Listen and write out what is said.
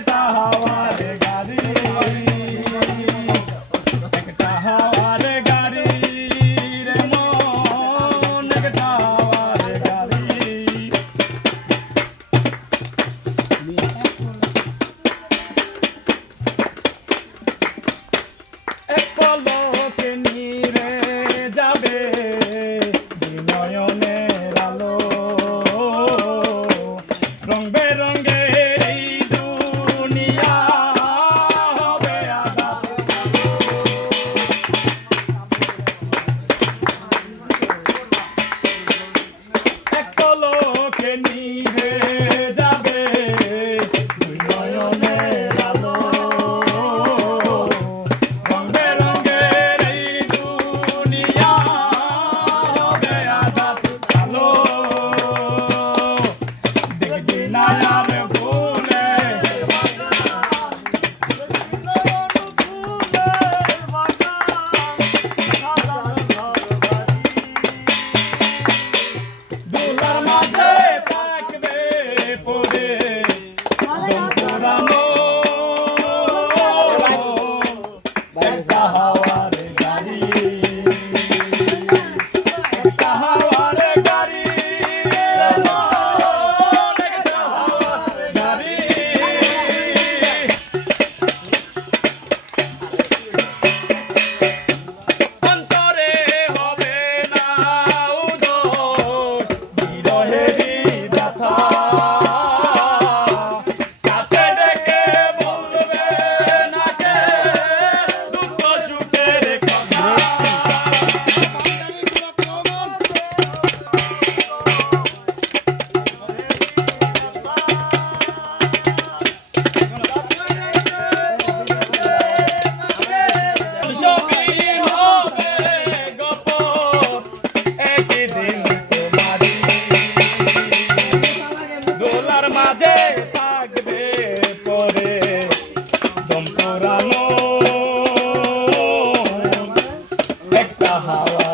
একটা হাওয়ার গাড়ি, একটা হাওয়ার গাড়ি রে মন, একটা হাওয়ার গাড়ি। এক পলকে নিরে যাবে নয়নের আলো, রং বেরঙের এই দুনিয়া হবে আঁধার। এক পলকে নিভে যাবে দুই নয়নের আলো, রং বেরঙের এই দুনিয়া হবে আঁধার আলো। দেখবি না আর ভুলে দোলার মাঝে থাকবে পড়ে দম পোড়ানো একটা হাওয়ার গাড়ি, একটা হাওয়ার গাড়ি রে মন, একটা হাওয়ার গাড়ি। অন্তরে হবে না উদয় বিরহেরই ব্যথা, কাছে ডেকে বলবে না কে দুঃখ সুখের কথা। সবই হবে গোপন একদিন তোমারই, দোলার মাঝে থাকবে পরে দম পোড়ানো একটা হাওয়া